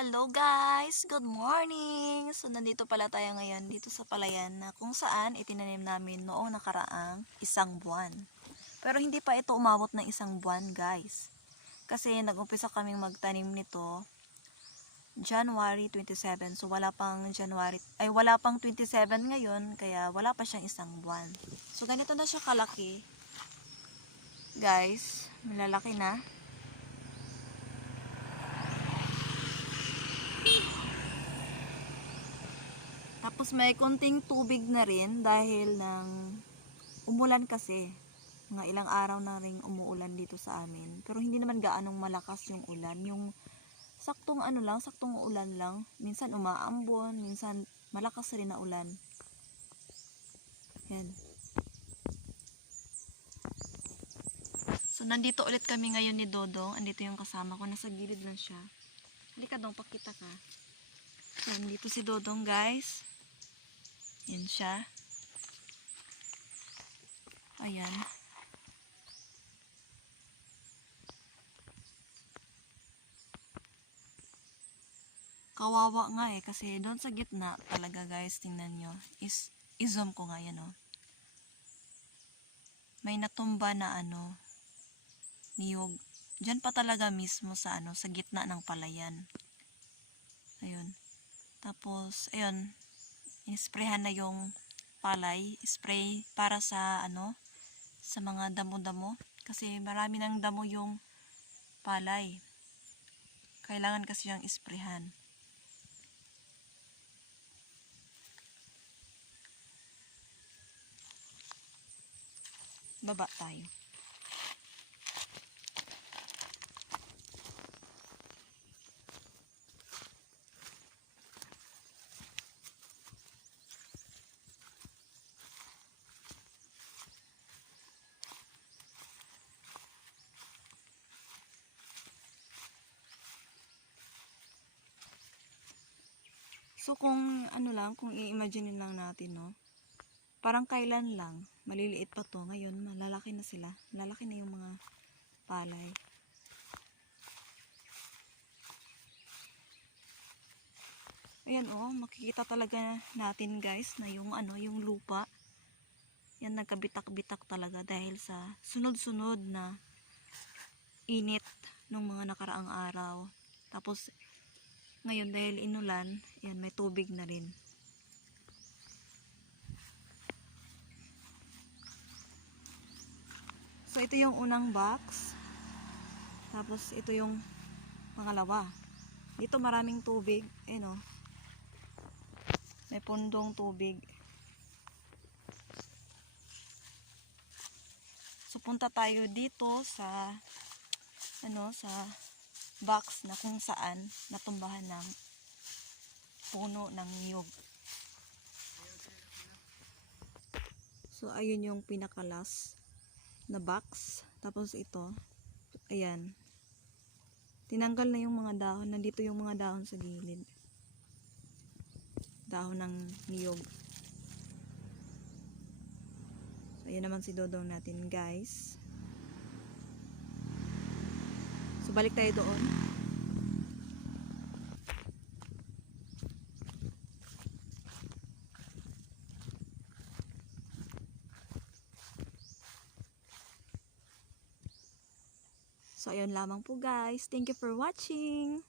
Hello guys! Good morning! So nandito pala tayo ngayon dito sa palayan na kung saan itinanim namin noong nakaraang isang buwan. Pero hindi pa ito umabot ng isang buwan guys. Kasi nag-umpisa kaming magtanim nito January 27. So wala pang 27 ngayon kaya wala pa siyang isang buwan. So ganito na siya kalaki. Guys, malalaki na. Tapos may konting tubig na rin dahil ng umulan kasi. Mga ilang araw na rin umuulan dito sa amin. Pero hindi naman gaanong malakas yung ulan. Yung saktong saktong ulan lang. Minsan umaambon, minsan malakas rin na ulan. Yan. So nandito ulit kami ngayon ni Dodong. Andito yung kasama ko. Nasa gilid lang siya. Halika Dong, pakita ka. Yan, dito si Dodong guys. Yan siya. Ayan. Kawawa nga kasi doon sa gitna talaga guys, tingnan nyo. I-zoom ko nga yan May natumba na niyog. Diyan pa talaga mismo sa sa gitna ng palayan. Ayun. Tapos, ayun. Inisprayhan na yung palay. Spray para sa sa mga damo-damo. Kasi marami ng damo yung palay. Kailangan kasi yung isprayhan. Baba tayo. So kung kung i-imagine lang natin parang kailan lang, maliliit pa to, ngayon malalaki na sila, malalaki na yung mga palay. Ayan makikita talaga natin guys na yung yung lupa, yan nagkabitak-bitak talaga dahil sa sunod-sunod na init ng mga nakaraang araw. Tapos ngayon dahil inulan, yan may tubig na rin. So ito yung unang box. Tapos ito yung pangalawa. Dito maraming tubig, may pundong tubig. So punta tayo dito sa sa box na kung saan natumbahan ng puno ng niyog. So ayun yung pinakalas na box. Tapos ito, ayan. Tinanggal na yung mga dahon. Nandito yung mga dahon sa gilid. Dahon ng niyog. So ayan naman si Dodong natin guys. So balik tayo doon. So ayun lamang po guys. Thank you for watching.